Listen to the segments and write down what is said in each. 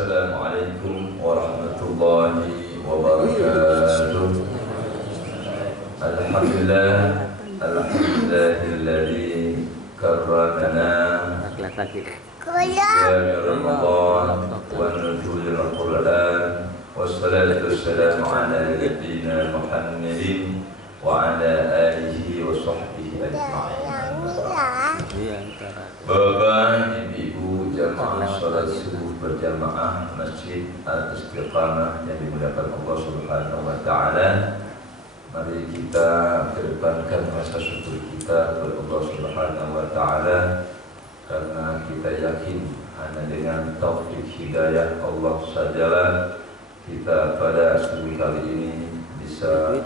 Assalamualaikum warahmatullahi wabarakatuh. Alhamdulillah, alhamdulillahilladzi karramana ya Ramadan wa nuzulil Qur'an wassalatu wassalamu ala nabiyyina Muhammadin wa ala alihi wa sahbihi ajma'in. Bapak, Ibu, jamaah salat subuh berjamaah Masjid Al-Istiqamah yang dimuliakan Allah Subhanahu wa taala. Mari kita kedepankan rasa syukur kita kepada Allah Subhanahu wa taala, karena kita yakin hanya dengan taufik hidayah Allah sajalah kita pada subuh kali ini bisa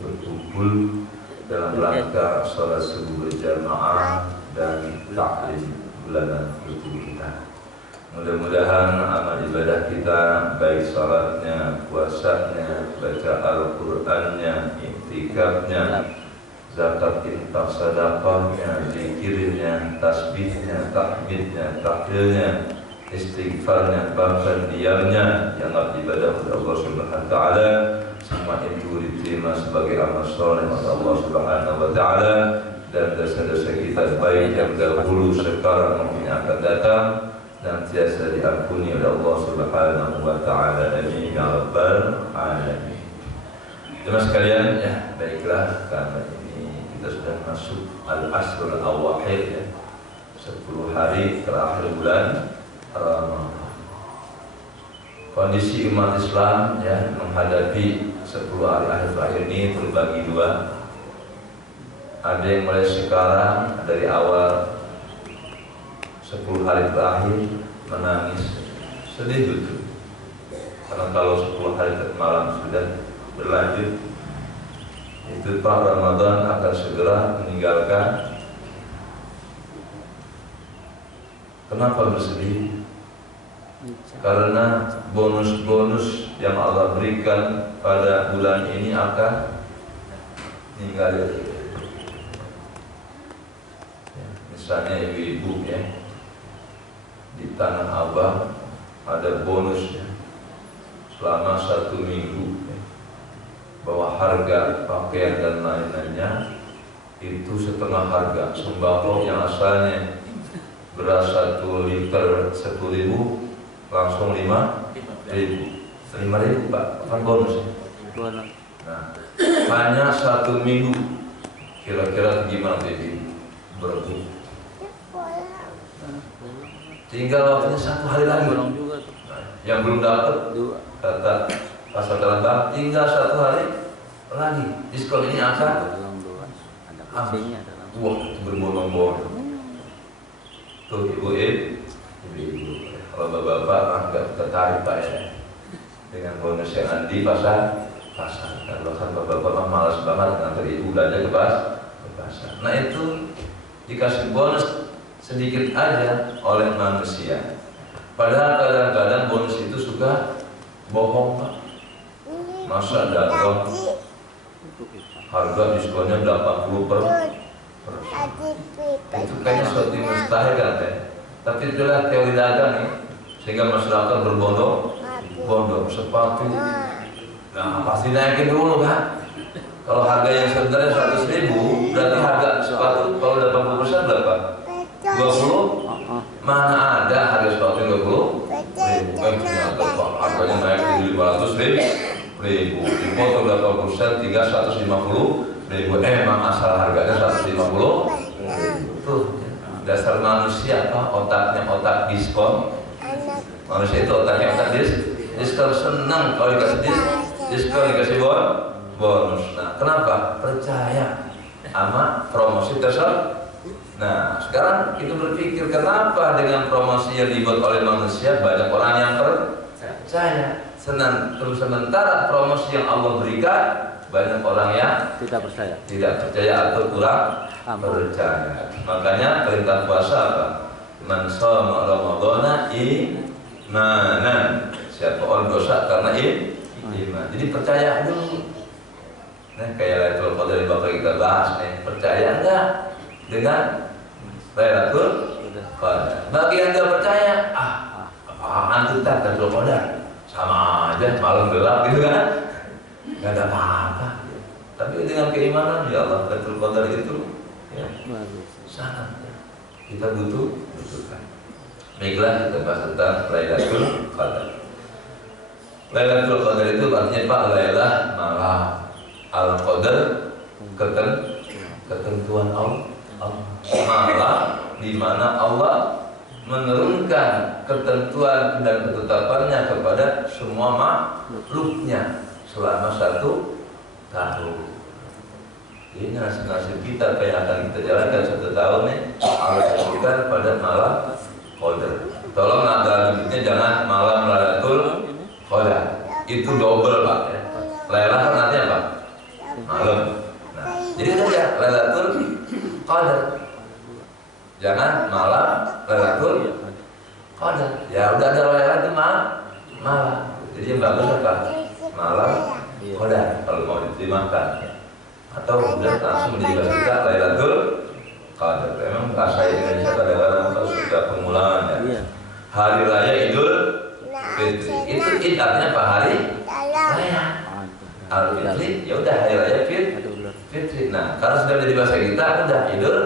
berkumpul dalam rangka salat subuh berjamaah dan taklim bulanan suci kita. Mudah-mudahan amal ibadah kita, baik salatnya, puasanya, baca Al-Qur'annya, iktikafnya, zakat, infak, sedekahnya, zikirnya, tasbihnya, tahmidnya, tahlilnya, istighfarnya, bahkan diamnya yang ibadah kepada Allah Subhanahu wa taala, semua itu diterima sebagai amal saleh oleh Allah Subhanahu wa taala, dan dosa-dosa kita baik yang dahulu, sekarang maupun yang akan datang dan tiasa diampuni oleh Allah Subhanahu wa taala. Amin ya rabbal alamin. Jemaah sekalian, ya baiklah, karena ini kita sudah masuk al-asrul awakhir, ya, 10 hari terakhir bulan Ramadan. Kondisi umat Islam ya menghadapi 10 hari akhir terakhir ini terbagi dua. Ada yang mulai sekarang dari awal 10 hari terakhir menangis, sedih betul. Karena kalau 10 hari malam sudah berlanjut, itu Pak Ramadan akan segera meninggalkan. Kenapa bersedih? Karena bonus-bonus yang Allah berikan pada bulan ini akan meninggalkan. Misalnya ibu-ibu ya, di Tanah Abang ada bonus ya, selama 1 minggu ya, bahwa harga pakaian dan lain-lainnya itu setengah harga. Sembako yang asalnya beras 1 liter 10.000 langsung 5.000. 5.000 Pak, kan bonus ya? Nah, hanya 1 minggu. Kira-kira gimana ibu? Berarti tinggal waktunya 1 hari lagi. Yang belum dapat, kata pasar dalam, tinggal 1 hari lagi. Diskon ini akan wah, berbondong-bondong. Tuh ibu-ibu, kalau bapak-bapak nggak tertarik Pak ya dengan bonus yang ada di pasar. Kalau kan bapak-bapak malas banget ngantar ibu belanja ke pasar. Nah itu dikasih bonus sedikit aja oleh manusia. Padahal kadang-kadang bonus itu suka bohong Pak. Masa dagang harga diskonnya 80%. Itu kayaknya suatu yang mustahil kan ya. Tapi itulah teori dagang nih, sehingga masyarakat berbondong-bondong sepatu. Nah pasti naikin dulu kan. Kalau harga yang sebenarnya 100.000, berarti harga sepatu kalau 80% berapa? 20? Mana ada harga sepatu 20? Harganya naik di 500.000, dipotong 80% tinggal 150.000. Emang asal harganya 150.000. Tuh dasar manusia apa? Otaknya otak diskon. Manusia itu otaknya otak diskon, senang kalau dikasih diskon, dikasih bonus. Nah kenapa? Percaya sama promosi tersebut. Nah sekarang kita berpikir, kenapa dengan promosi yang dibuat oleh manusia banyak orang yang percaya, sementara promosi yang Allah berikan banyak orang yang tidak percaya atau kurang percaya. Makanya perintah puasa apa? Man shoma ramadhana imanan, siapa orang dosa karena iman. Jadi percaya dulu. Nah kayak Lailatul Qadar yang bakal kita bahas nih, percaya enggak dengan Lailatul Qadar? Bagi yang enggak percaya, apaan tuh Lailatul Qadar? Sama aja malam gelap gitu kan? Gak ada apa-apa. Tapi dengan keimanan ya Allah Lailatul Qadar itu ya sangat kita butuhkan. Baiklah kita bahas tentang Lailatul Qadar. Lailatul Qadar itu artinya Pak Lailah malam, Al-Qadar ketentuan Allah. Malam di mana Allah menurunkan ketentuan dan ketetapannya kepada semua makhluknya selama 1 tahun. Ini nasib-nasib kita apa yang akan kita jalankan 1 tahun nih Allah tentukan pada malam Qadar. Tolong ada limitnya, jangan malam Lailatul Qadar. Itu double Pak ya. Lailah kan artinya apa? Malam. Nah, jadi udah ya Lailatul Qadar. Jangan malam Lailatul Qadar. Ya udah ada Lailah itu malam. Jadi yang bagus apa? Malam Qadar kalau mau diterjemahkan. Atau udah langsung menjadi bahasa kita Lailatul Qadar. Memang bahasa Indonesia kadang-kadang kalau sudah pengulangan ya. Hari Raya Idul Fitri. Itu Id artinya apa? Hari Raya. Al-Fitri, ya udah hari Raya Fitri. Nah, karena sudah menjadi bahasa kita udah Idul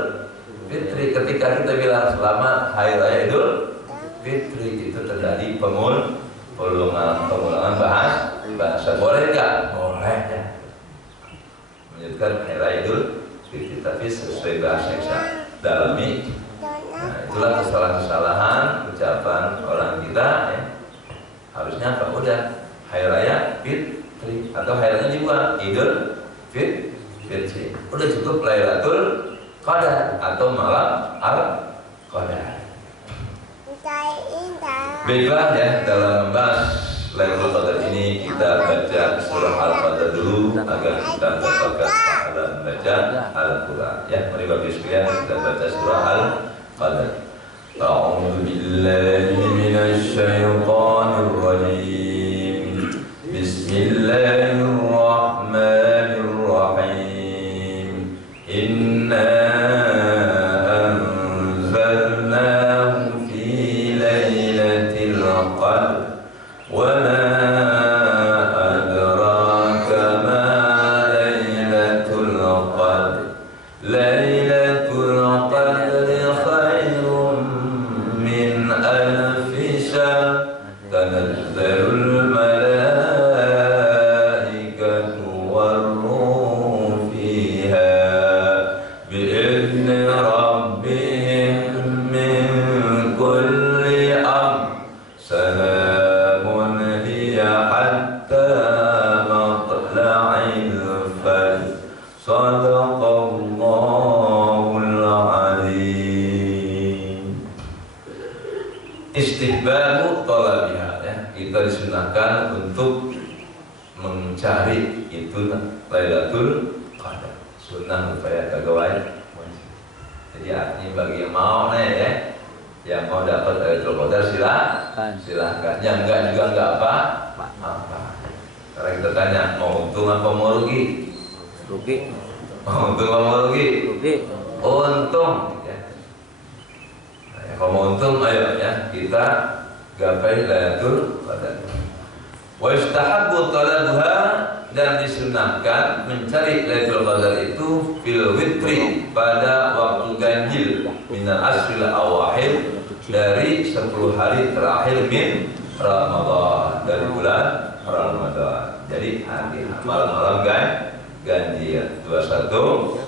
Fitri. Ketika kita bilang selamat hari Raya Idul Fitri, itu terjadi pengulangan bahasa. Boleh nggak? Boleh ya. Menyebutkan hari Raya Idul Fitri, tapi sesuai bahasa yang saya dalami. Nah, itulah kesalahan-kesalahan ucapan orang kita ya. Harusnya apa? Udah hari Raya Fitri atau hari Raya dibuat Idul Fitri. Udah cukup Lailatul Qadar atau malam Al-Qadar. Baiklah ya, dalam membahas Lailatul Qadar ini kita baca surah Al-Qadar dulu agar kita mendapatkan pahala membaca Al-Quran. Ya, mari Bapak Ibu sekalian kita baca surah Al-Qadar. A'udzu billahi minasy syaithanir rajim. Bismillahirrahmanirrahim. Inna anzalnahu fi lailatul qadr wa ma adraka ma lailatul qadr. Lailatul qadri khairum min alfi syahr. Tanazzalul malaikatu war-ruh fiha bi'izni rabbihim min kulli amr. Salamun hiya hatta matla'il fajr. Shadaqallahul azim. Istihbabu talabiha ya. Kita disunahkan untuk mencari itu Lailatul Qadar. Sunnah upaya kagawai. Jadi artinya bagi yang mau nih ya, yang mau dapat Lailatul Qadar silahkan. Yang enggak juga enggak apa. Karena kita tanya mau untung apa mau rugi? Rugi. Mau untung apa mau rugi? Rugi. Untung ya. Nah, ya, kalau mau untung ayo ya kita gapai Lailatul Qadar. Wa yustahabbu talabuha, dan disunahkan mencari Lailatul Qadar itu fil witri, pada waktu ganjil minal asril awahir, dari 10 hari terakhir min Ramadan, dari bulan Ramadan. Jadi hari malam-malam ganjil 21,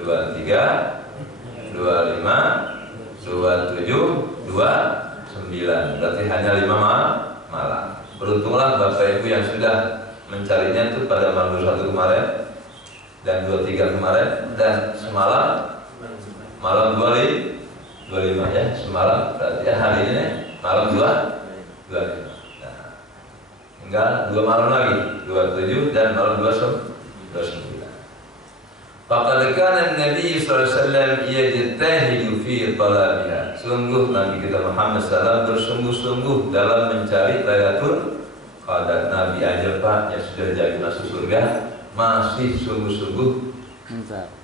23, 25, 27, 29. Berarti hanya 5 malam. Beruntunglah Bapak Ibu yang sudah mencarinya itu pada malam 21 kemarin dan 23 kemarin dan semalam malam 25 ya, semalam berarti ya hari ini malam 25. Nah, tinggal 2 malam lagi, 27 dan malam 29. Faqad kana Nabi sallallahu alaihi wasallam yajtahidu fi talabiha. Sungguh Nabi kita Muhammad sallallahu bersungguh-sungguh dalam mencari Lailatul Qadar. Nabi aja Pak yang sudah jadi masuk surga masih sungguh-sungguh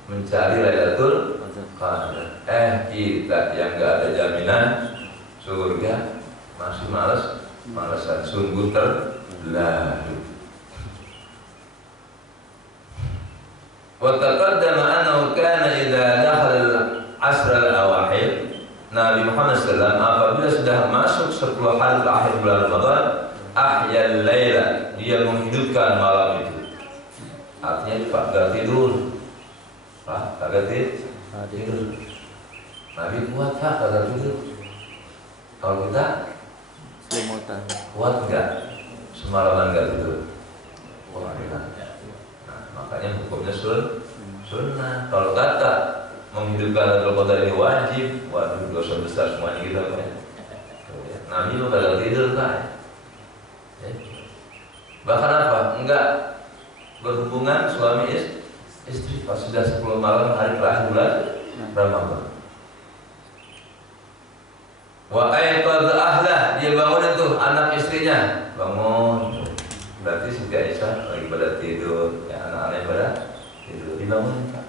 mencari Lailatul Qadar. Kita yang enggak ada jaminan surga masih malesan sungguh terlalu. Wa taqaddama annahu kana idza dakhala al-'asr al-awakhir, Nabi Muhammad SAW apabila sudah masuk 10 hari terakhir bulan Ramadan, ahyal laila, dia menghidupkan malam itu. Artinya Pak gak tidur, Pak kagak tidur. Nabi kuat Pak kagak tidur. Kalau kita kuat enggak semalaman gak tidur? Wah, nah, makanya hukumnya sunnah. Kalau kata menghidupkan Lailatul Qadar ini wajib, waduh dosa besar semuanya kita Pak. Nabi lu kagak tidur Pak. Bahkan apa? Enggak berhubungan suami istri pas sudah 10 malam hari terakhir bulan Ramadan. Wa ayqadha ahlah, dia bangun itu anak istrinya, bangun. Berarti sejak Isya lagi pada tidur, ya anak-anak pada tidur, dibangun Pak.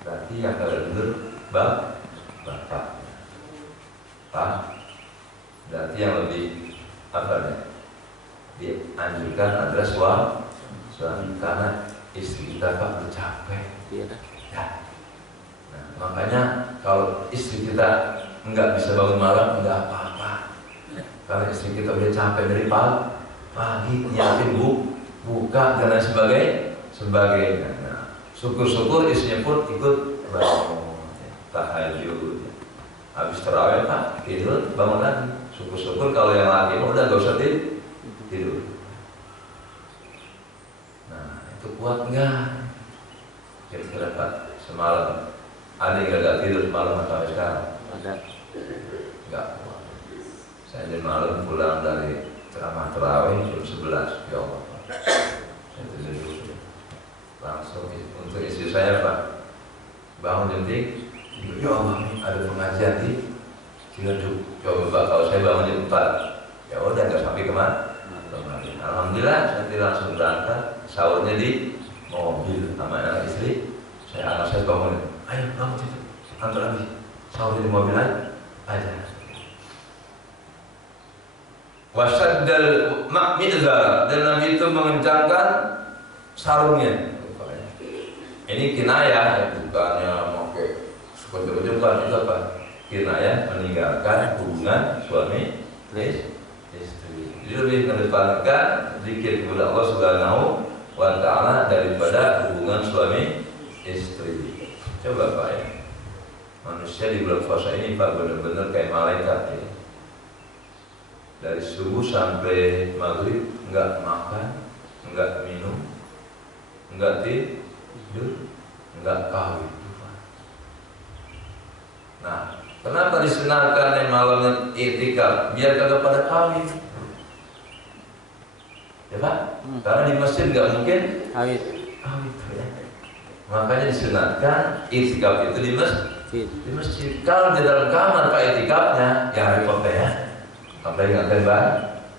Berarti yang kalau tidur bapak. Berarti yang lebih apa nih? Dianjurkan adalah suami karena istri kita Pak udah capek. Ya. Nah, makanya kalau istri kita enggak bisa bangun malam enggak apa-apa. Karena istri kita udah capek dari pagi nyiapin buka dan lain sebagainya. Nah, syukur-syukur istrinya pun ikut bangun tahajud. Habis tarawih Pak tidur bangun lagi. Syukur-syukur kalau yang laki udah enggak usah tidur. Nah, itu kuat enggak? Kira-kira Pak semalam ada yang enggak tidur semalam sampai sekarang? Ada. Enggak kuat. Saya di malam pulang dari ceramah tarawih jam 11. Ya Allah Pak. Saya tidur dulu. Langsung untuk istri saya Pak, bangun jam 3. Ya Allah, ada pengajian di Ciledug. Coba Pak, kalau saya bangun jam 4, ya udah enggak sampai kemana. Alhamdulillah saya langsung berangkat, sahurnya di mobil sama anak istri. Anak saya bangun, ayo bangun situ, antar lagi, sahur di mobil aja. Wasaddal ma'mizar, dan Nabi itu mengencangkan sarungnya. Ini kinayah, bukannya pakai seperti-seperti itu apa? Kinayah meninggalkan hubungan suami istri. Jadi lebih mengedepankan zikir kepada Allah Subhanahu wa Ta'ala daripada hubungan suami istri. Coba Pak ya, manusia di bulan puasa ini Pak benar-benar kayak malaikat ya. Dari subuh sampai maghrib enggak makan, enggak minum, enggak tidur, enggak kawin. Nah, kenapa disunahkan yang malamnya i'tikaf? Biar kagak pada kawin. Ya Pak, karena di masjid nggak mungkin kawin ya. Makanya disunatkan i'tikaf itu di masjid. Kalau di dalam kamar Pak i'tikafnya, ya repot ya. Apalagi nggak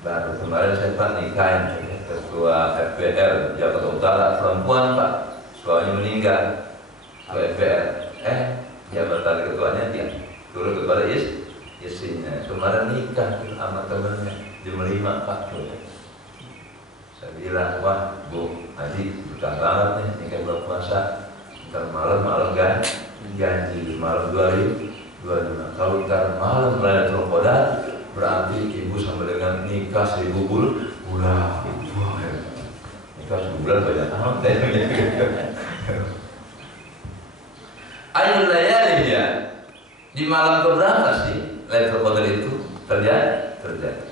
baru kemarin saya Pak nikahin ketua FPR Jakarta Utara perempuan Pak, suaminya meninggal ke FPR. Jabatan ketuanya dia turun kepada istrinya. Kemarin nikah sama temannya jam 5 Pak. Saya bilang, wah Bu Haji bukan banget nih nikah bulan puasa. Ntar malam kan janji malam 25. Kalau ntar malam Lailatul Qadar berarti ibu sama dengan nikah 1000 bulan. Wah, nikah 1000 bulan banyak amat deh. Ayul layali ya. Di malam keberapa sih Lailatul Qadar itu terjadi?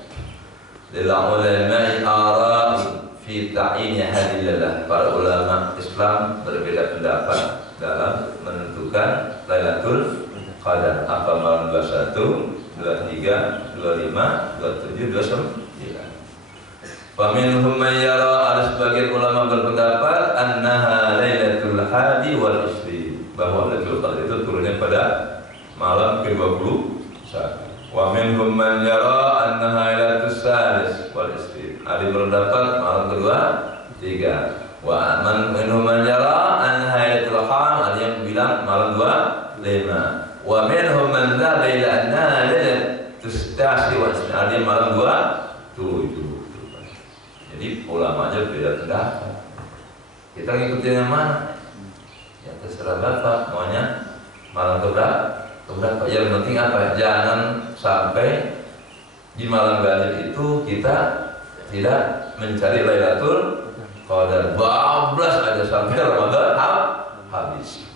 Lil ulama'i ara fi ta'yin hadillah. Para ulama Islam berbeda pendapat dalam menentukan Lailatul Qadar. Apa malam 21, 23, 25, 27, 29. Wa minhum man yara, ada sebagian ulama berpendapat annaha Lailatul Hadi wal 20, bahwa Lailatul Qadar itu turunnya pada malam ke-21. Wa minhum man yara annaha Lailatul Salis wal 20. Ada berpendapat malam ke-23. Wa minhum man yara annaha Lailatul Ham, ada yang bilang malam 25. Wa minhum man dhahaba ila annaha Lailatul Terus artinya malam 27. Jadi ulamanya beda pendapat. Kita ngikutin yang mana? Ya terserah Bapak, maunya malam keberapa? Yang penting apa? Jangan sampai di malam ganjil itu kita tidak mencari Lailatul Qadar. Bablas aja sampai Ramadan habis.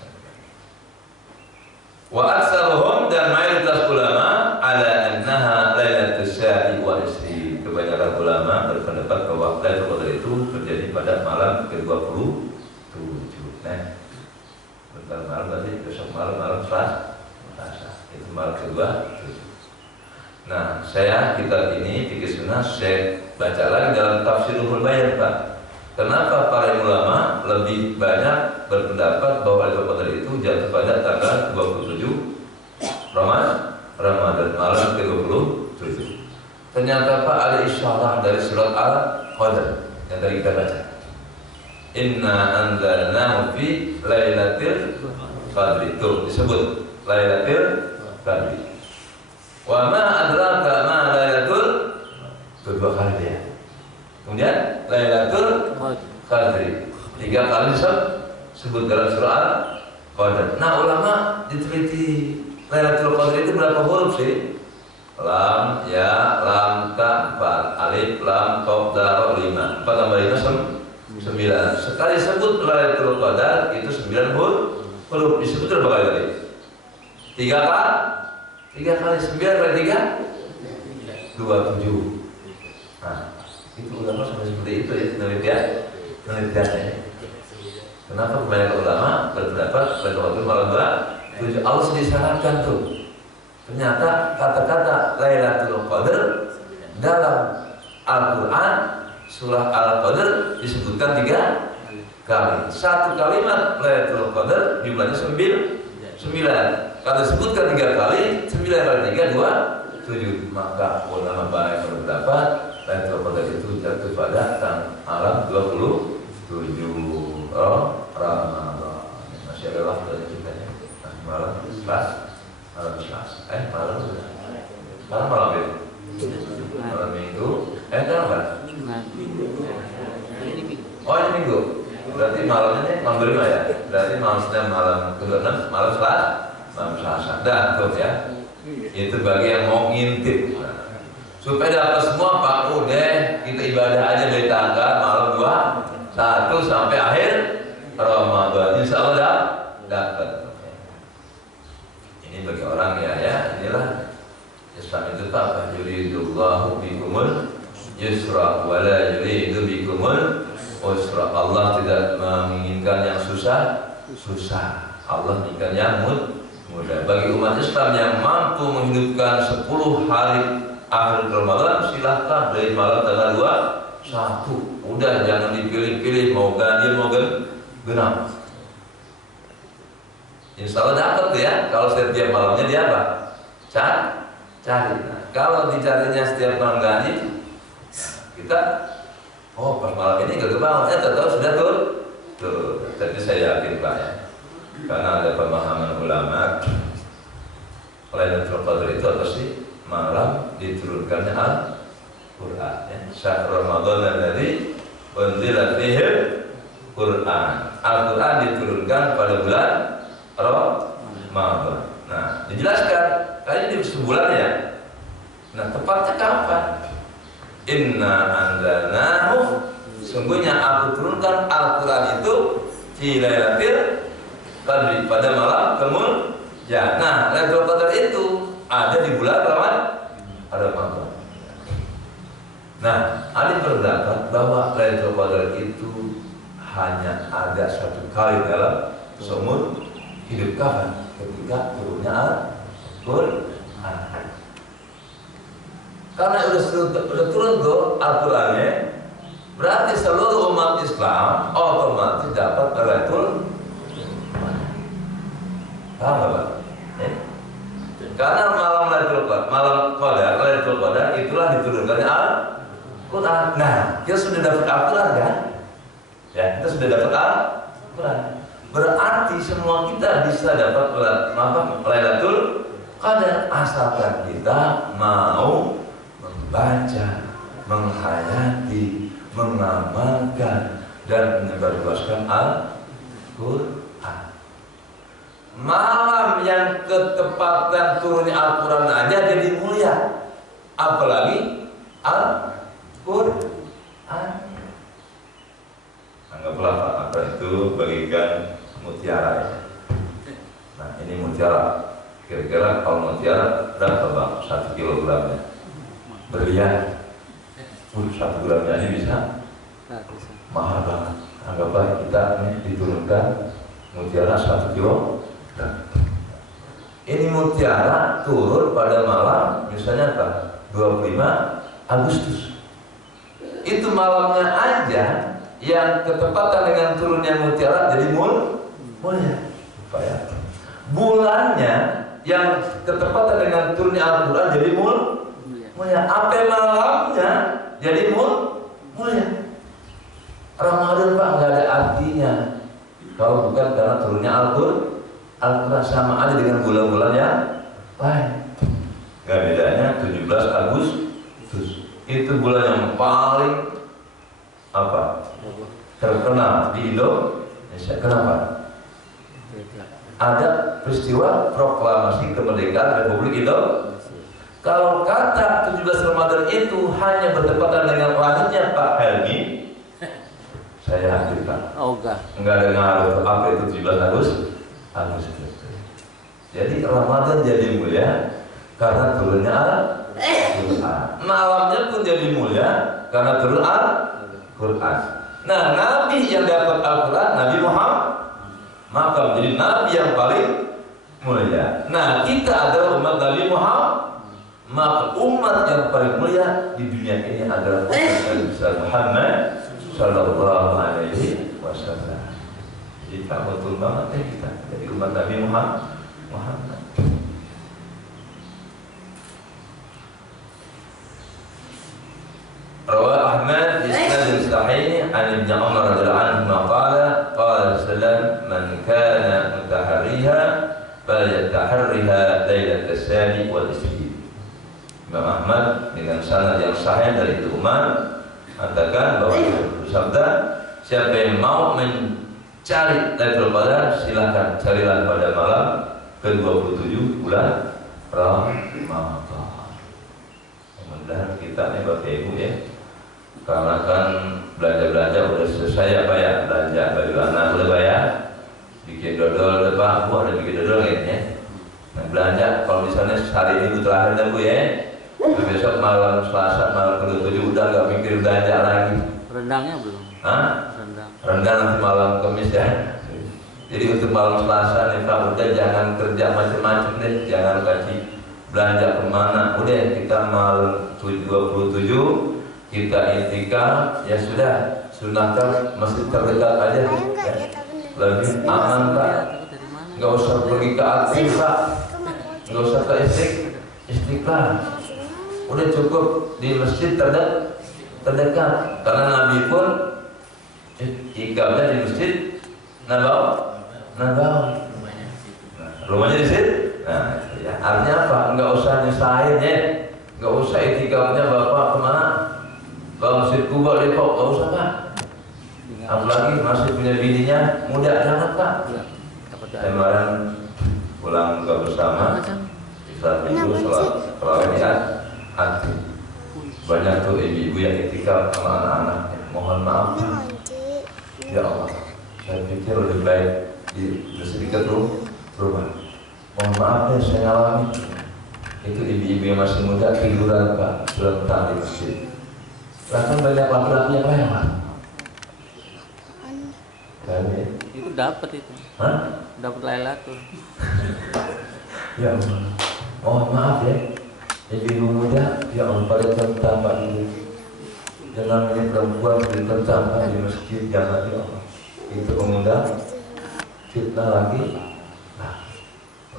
Wa aktsaruhum, dan mayoritas ulama ala annaha lailatul sya'i wal isri. Kebanyakan ulama berpendapat bahwa Lailatul Qadar itu terjadi pada malam ke-27. Nah, bentar malam berarti besok malam Selasa. Itu malam ke-27. Nah, kita ini fikih sunnah saya baca lagi dalam Tafsirul Bayan, Pak. Kenapa para ulama lebih banyak berpendapat bahwa Lailatul Qadar itu jatuh pada tanggal 27 Ramadan malam ke-27? Ternyata Pak ada isyarah dari surat Al-Qadar yang tadi kita baca. Inna anzalnahu fi lailatul qadri. Itu disebut Lailatul Qadri. Wa ma adraka ma lailatul, itu 2 kali ya. Kemudian Lailatul Qadri 3 kali disebut dalam surah Al-Qadar. Nah, ulama diteliti Lailatul Qadri itu berapa huruf sih? Lam, ya, lam, ta, 4, alif, lam, qaf, dha, 5. 4 tambah 5 9. Sekali sebut Lailatul Qadar itu 9 huruf. Disebut berapa kali tadi? 3 kali. 3 kali 9 kali 3 27. Nah, itu ulama sampai seperti itu ya, penelitiannya. Kenapa kebanyakan ulama berpendapat Lailatul Qadar Allah disyaratkan tuh. Ternyata kata-kata Lailatul Qadar dalam Al-Quran surah Al-Qadar disebutkan 3 kali. Satu kalimat Lailatul Qadar jumlahnya 9. Kalau disebutkan 3 kali, 9 kali 3 27. Maka ulama banyak berpendapat Lailatul Qadar itu jatuh pada malam 27 Ramadan. Masih ada waktu kita ya. Malam Selasa. Malam ya? Malam Minggu. Kenapa? Oh, ini Minggu. Berarti malamnya nih malam 5 ya. Berarti malam Senin, malam ke-6, malam Selasa. Dah tuh ya. Itu bagi yang mau ngintip. Supaya dapat semua Pak, udah kita ibadah aja dari tanggal malam 21 sampai akhir Ramadan. Insya Allah dapat. Ini bagi orang ya inilah Islam itu Pak, yuridullahu bikumul yusra wa la yuridu bikumul usra. Allah tidak menginginkan yang susah. Allah menginginkan yang mudah. Bagi umat Islam yang mampu menghidupkan 10 hari akhir Ramadan, silahkan dari malam tanggal 21. Udah jangan dipilih-pilih mau ganjil mau genap. Insya Allah dapat ya. Kalau setiap malamnya dia apa? Cari. Nah, kalau dicarinya setiap malam ganjil, kita pas malam ini gak kebangun. Tahu sudah tuh. Tapi saya yakin Pak ya. Karena ada pemahaman ulama Lailatul Qadar itu apa sih? Malam diturunkannya Al-Quran ya. Syahrul Ramadan alladzi unzila fihi Quran. Al-Quran diturunkan pada bulan Ramadan. Nah, dijelaskan kayaknya di sebulan ya. Nah, tepatnya kapan? Inna anzalnahu, sungguhnya aku turunkan Al-Quran itu di Lailatul Qadri, pada malam kemuliaan. Nah, Lailatul Qadar itu ada di bulan Ramadan. Nah, ada berpendapat bahwa Lailatul Qadar itu hanya ada 1 kali dalam seumur hidup. Kapan? Ketika turunnya Al-Quran. Karena udah turun tuh Al-Qurannya, berarti seluruh umat Islam otomatis dapat Lailatul Qadar. Paham nggak Pak? Karena malam Lailatul Qadar itulah diturunkannya Al-Quran. Nah, kita sudah dapat Al-Quran kan? Ya, kita sudah dapat Al-Quran. Berarti semua kita bisa dapat Lailatul Kadang asalkan kita mau membaca, menghayati, mengamalkan dan menyebarluaskan Al-Quran. Malam yang ketepatan turunnya Al-Quran aja jadi mulia, apalagi Al-Quran. Anggaplah apa itu bagikan mutiara ya. Nah ini mutiara. Kira-kira kalau mutiara berapa bang? 1 kilogramnya. Berlian 1 gramnya ini bisa mahal banget. Anggaplah kita ini diturunkan mutiara 1 kilo. Ini mutiara turun pada malam misalnya apa? 25 Agustus. Itu malamnya aja yang ketepatan dengan turunnya mutiara jadi mulia. Supaya bulannya yang ketepatan dengan turunnya Al-Quran jadi mulia. Apa malamnya jadi mulia. Ramadan Pak nggak ada artinya kalau bukan karena turunnya Al-Quran, sama aja dengan bulan-bulan yang lain. Gak bedanya 17 Agustus. Itu bulan yang paling terkenal di Indonesia. Kenapa? Ada peristiwa proklamasi kemerdekaan Republik Indonesia. Kalau kata 17 Ramadan itu hanya bertepatan dengan lahirnya Pak Helmi, saya hadirkan. Enggak ada ngaruh apa itu 17 Agustus. Jadi Ramadan jadi mulia karena turunnya Al-Quran. Malamnya pun jadi mulia karena turun Al-Quran. Nah, Nabi yang dapat Al-Quran Nabi Muhammad, maka menjadi Nabi yang paling mulia. Nah, kita adalah umat Nabi Muhammad, maka umat yang paling mulia di dunia ini adalah umat Nabi Muhammad Sallallahu Alaihi Wasallam. Jadi betul banget ya kita jadi umat Nabi Muhammad. Rawah Ahmad isnad sahih an Ibnu Umar radhiyallahu anhu qala sallam man kana mutaharriha falyataharriha lailat as-sabi wal isri. Imam Ahmad dengan sanad yang sahih dari Umar katakan bahwa sabda siapa yang mau mencari Lailatul Qadar silakan carilah pada malam ke-27 bulan Ramadan. Mudah-mudahan kita nih Bapak Ibu ya, karena kan belanja udah selesai apa ya, belanja baju anak udah bayar, bikin dodol udah Pak, Bu ada bikin dodol ya. Nah belanja kalau misalnya hari ini terakhir dah Bu ya, besok malam Selasa malam ke-27 udah nggak mikir belanja lagi. Rendangnya belum? Rendang nanti malam Kamis ya. Jadi untuk malam Selasa nih Pak udah jangan kerja macam-macam deh, jangan kasih belanja kemana. Udah kita malam 27 kita intikaf ya sudah, sunahkan masjid terdekat aja ya. Lebih aman Pak, nggak usah pergi ke Atin Pak, nggak usah ke Istiqlal, udah cukup di masjid terdekat. Karena Nabi pun ikafnya di masjid Nabawi, rumahnya di situ. Nah, ya, artinya apa? Nggak usah nyusahin ya, nggak usah itikafnya Bapak kemana? Ke Masjid Kuba Depok, nggak usah Pak. Apalagi masih punya bininya muda, jangan Pak. Kemarin pulang ke bersama saat itu sholat hati. Banyak tuh ibu-ibu yang itikaf sama anak-anaknya. Mohon maaf Pak. Ya Allah, saya pikir lebih baik di sedikit rumah. Mohon maaf ya saya alami. Itu ibu-ibu yang masih muda tiduran Pak, sebentar di masjid. Bahkan banyak laki-laki yang lewat. Itu dapat itu. Hah? Dapat Lailatul. Ya Allah. Mohon maaf ya. Ibu muda, ya Allah pada tentang Pak Ibu. Jangan ini perempuan ditentang di masjid, jangan ya Allah. Itu mengundang fitnah lagi. Nah,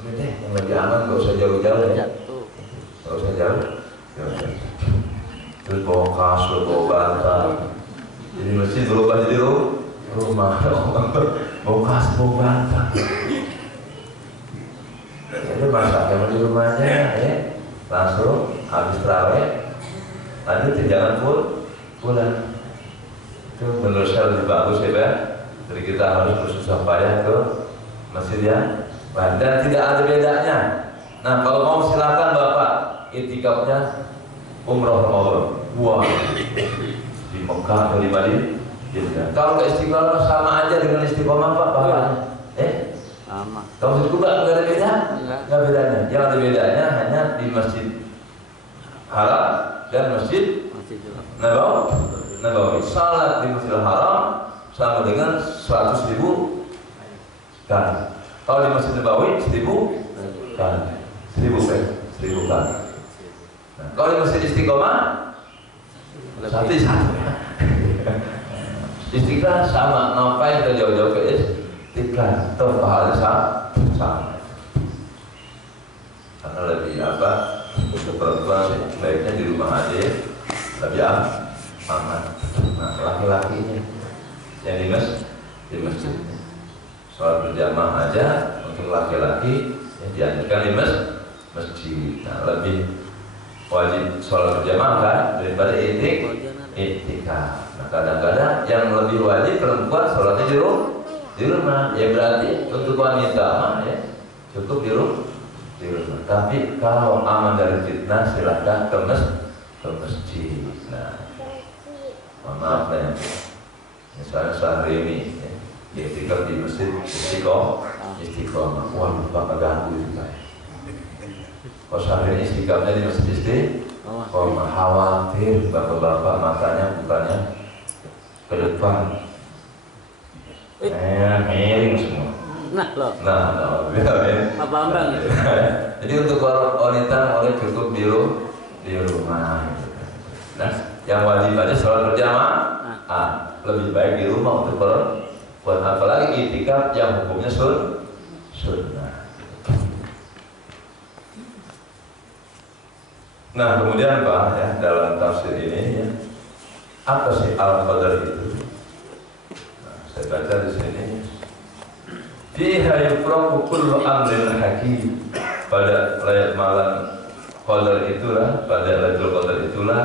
oke deh, yang lebih aman gak usah jauh-jauh ya. Gak usah jauh. Terus bawa kasur, bawa bantal. Jadi masjid berubah jadi rumah. Bawa kasur, bawa bantal. Ya masaknya di rumahnya, langsung habis terawih, lanjut jangan pulang. Itu menurut saya lebih bagus ya, Pak. Jadi kita harus bersusah payah ke masjid yang lain dan tidak ada bedanya. Nah, kalau mau silakan Bapak, itikafnya umroh Ramadan. Wah, di Mekah atau di Madinah. Kalau ke Istiqomah sama aja dengan Istiqomah Pak, pahalanya. Sama. Kalau maksudku Pak, nggak ada beda? Nggak bedanya. Yang ada bedanya hanya di Masjid Haram dan Masjid Nabawi. Salat di Masjidil Haram sama dengan 100.000 kali. Kalau di Masjid Nabawi 1.000 kali. 1.000 kali. Nah, kalau di Masjid Istiqomah satu. Istiqlal sama, ngapain kita jauh-jauh ke Istiqlal? Toh pahalanya sama. Karena lebih untuk perempuan baiknya di rumah aja, lebih aman. Nah, laki-lakinya yang di masjid, sholat berjamaah aja untuk laki-laki yang dianjurkan di masjid. Nah, lebih wajib sholat berjamaah kan daripada itikaf. Nah, kadang-kadang yang lebih wajib perempuan sholatnya di rumah. Ya berarti untuk wanita mah ya cukup di rumah. Tapi kalau aman dari fitnah silahkan ke masjid. Nah, maaf ya. Misalnya sehari ini ya itikaf di masjid Istiqomah. Wah, Bapak ganggu itu Pak. Kalau sehari ini itikafnya di masjid Istiqomah, khawatir bapak-bapak matanya bukannya ke depan, miring semua. Nah, Pak Bambang. Jadi untuk wanita boleh cukup di rumah. Nah, yang wajib aja sholat berjamaah. Lebih baik di rumah untuk perempuan, apalagi itikaf yang hukumnya sunnah. Nah, kemudian Pak ya, dalam tafsir ini ya, apa sih al-qadar itu? Nah, saya baca di sini. Fiha yufraqu kullu amrin hakim. Pada layat malam qadar itulah, pada Lailatul Qadar itulah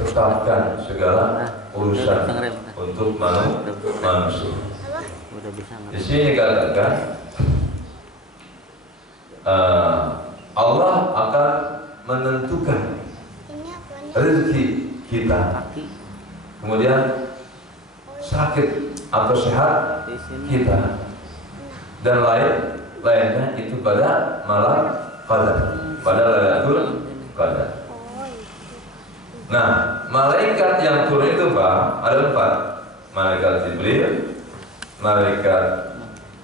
ditetapkan segala urusan untuk manusia. Di sini dikatakan Allah akan menentukan rezeki kita, kemudian sakit atau sehat kita, dan lainnya itu pada malam qadar, pada Lailatul Qadar. Nah, malaikat yang turun itu Pak ada 4. Malaikat Jibril, malaikat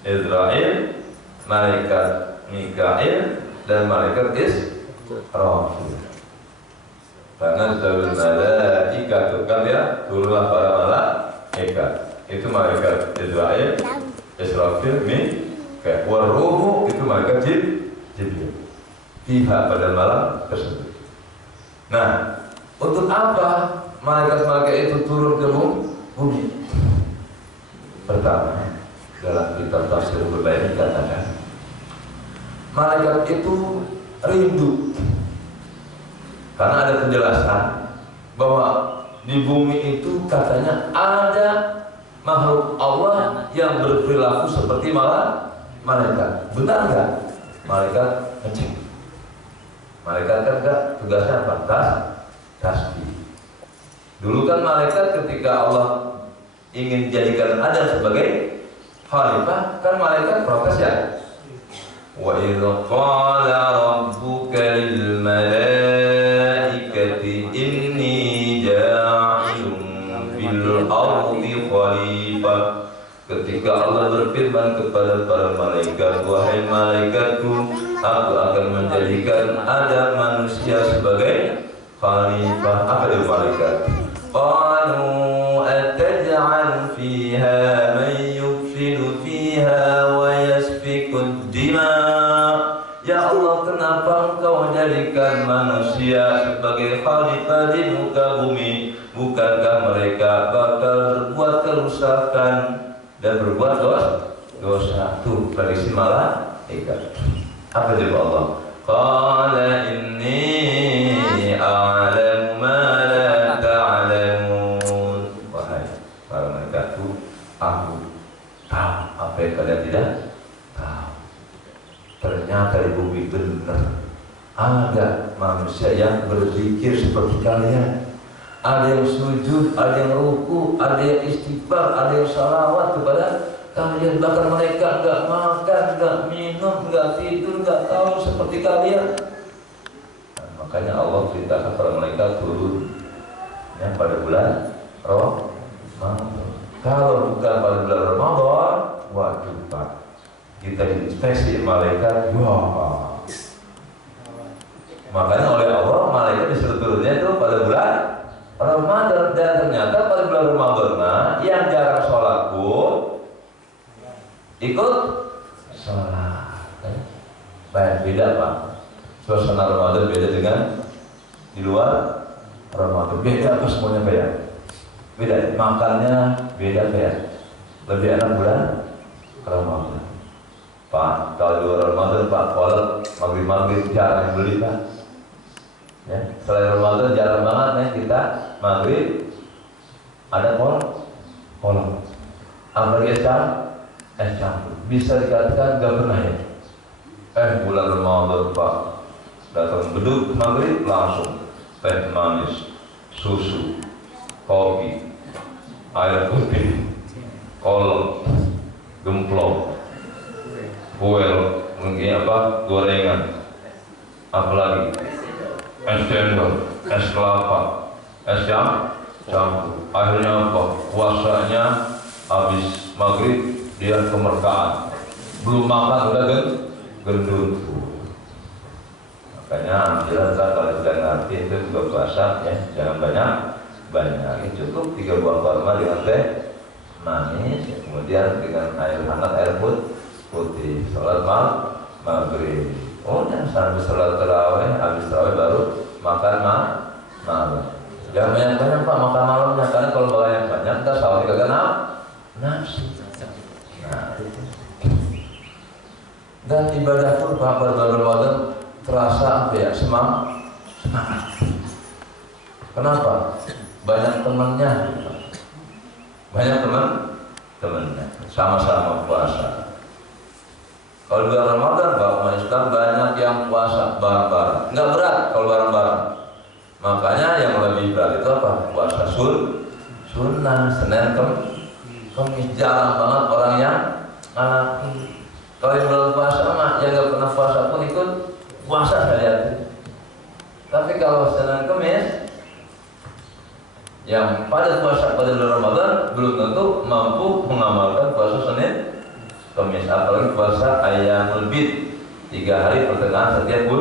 Israel, malaikat Mikail, dan malaikat Israfil. Karena jalul malaikatu kan ya, turunlah para malaikat. Itu malaikat Israel, Israfil, Mikail. Waruhu itu malaikat Jibril. Fiha pada malam tersebut. Nah, untuk apa malaikat-malaikat itu turun ke bumi? Pertama, dalam kitab tafsir berbaik dikatakan malaikat itu rindu, karena ada penjelasan bahwa di bumi itu katanya ada makhluk Allah yang berperilaku seperti malaikat. Benar nggak? Malaikat ngecek. Malaikat kan enggak, tugasnya apa? Tasbih. Dulu kan malaikat ketika Allah ingin jadikan Adam sebagai khalifah, kan malaikat protes ya. Wa idh qala rabbuka lil malaikati inni ja'ilun fil ardi khalifah. Ketika Allah berfirman kepada para malaikat, wahai malaikatku, aku akan menjadikan Adam manusia sebagai khalifah. Apa dia malaikat? Qalu ataj'al fiha man yufsidu fiha wa yasfiku dima. Ya Allah, kenapa engkau menjadikan manusia sebagai khalifah di muka bumi? Bukankah mereka bakal berbuat kerusakan dan berbuat dosa? dosa. Tuh prediksi malaikat. Apa jawab Allah? Qala inni a'lamu ma la ta'lamun. Wahai para malaikatku, aku tahu apa yang kalian tidak tahu. Ternyata di bumi benar ada manusia yang berzikir seperti kalian. Ada yang sujud, ada yang ruku, ada yang istighfar, ada yang salawat kepada kalian. Bahkan mereka enggak makan, enggak minum, enggak tidur, enggak tahu seperti kalian. Nah, makanya Allah perintahkan para malaikat turun ya, pada bulan Ramadan. Kalau bukan pada bulan Ramadan, waduh Pak, kita diinspeksi malaikat. Wah. Makanya oleh Allah malaikat disuruh turunnya itu pada bulan Ramadan. Dan ternyata pada bulan Ramadan yang jarang sholat pun ikut sholat. Baik, beda Pak. Suasana Ramadan beda dengan di luar Ramadan. Beda apa semuanya beda? Beda. Makannya beda beda. Lebih enak bulan Ramadan. Pak, kalau di luar Ramadan Pak, kolak maghrib jarang beli Pak. Ya, selain Ramadan jarang banget nih kita maghrib ada kolak. Apalagi es campur. Bisa dikatakan gak pernah ya. Bulan Ramadan Pak, datang beduk maghrib langsung teh manis, susu, kopi, air putih, kolak, gemplong, kue, mungkin apa, gorengan, apalagi es cendol, es kelapa, es campur. Akhirnya apa? Puasanya habis maghrib dia kemerkaan, belum makan udah gendut. Makanya alhamdulillah kalau sudah ngerti itu juga puasa ya, jangan banyak. Cukup 3 buah kurma dengan teh manis, kemudian dengan air hangat, air putih. Sholat maghrib. Dan sampai sholat tarawih, habis tarawih baru makan malam. Jangan banyak-banyak Pak makan malamnya, karena kalau banyak-banyak kita sahur kagak nafsu. Nah, dan ibadah pun Pak pada bulan Ramadan terasa apa ya, semangat. Kenapa? Banyak temannya, sama-sama puasa. Kalau bulan Ramadan Pak umat Islam banyak yang puasa bareng-bareng, nggak berat kalau bareng-bareng. Makanya yang lebih berat itu apa? Puasa sunnah, Senin Kamis. Jarang banget orang yang ngalahin. Kalau yang belum puasa mah yang nggak pernah puasa pun ikut puasa saya. Tapi kalau Senin Kamis yang pada puasa pada bulan Ramadan belum tentu mampu mengamalkan puasa Senin Kamis, apalagi puasa Ayyamul Bid, 3 hari pertengahan setiap